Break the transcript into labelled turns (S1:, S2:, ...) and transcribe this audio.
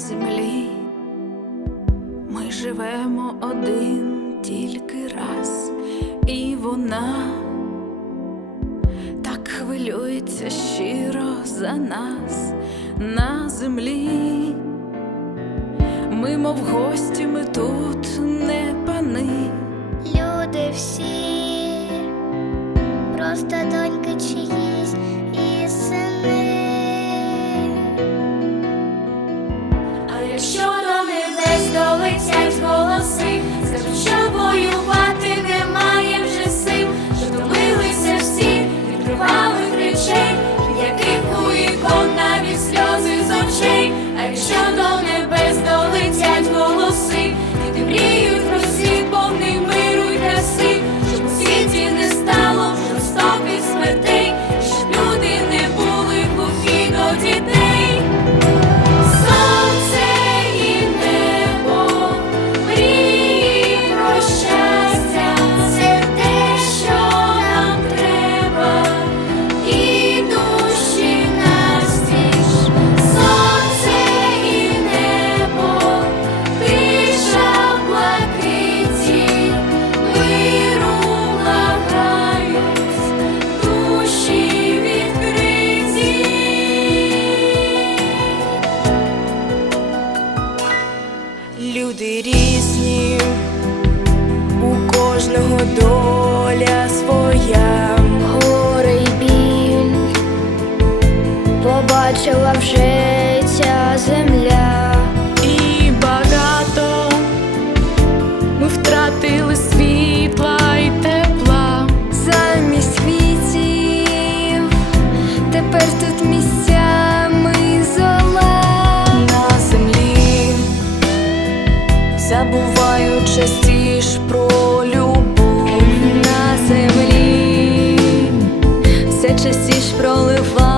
S1: землі, ми живемо один тільки раз, і вона так хвилюється щиро за нас на землі, ми, мов гості, ми тут не пани,
S2: люди всі просто.
S3: Якщо до небес Люди
S4: різні, у кожного доля своя.
S2: Горе й біль побачила вже ця земля.
S1: Забувають частіш про любов
S4: На землі все частіш кров.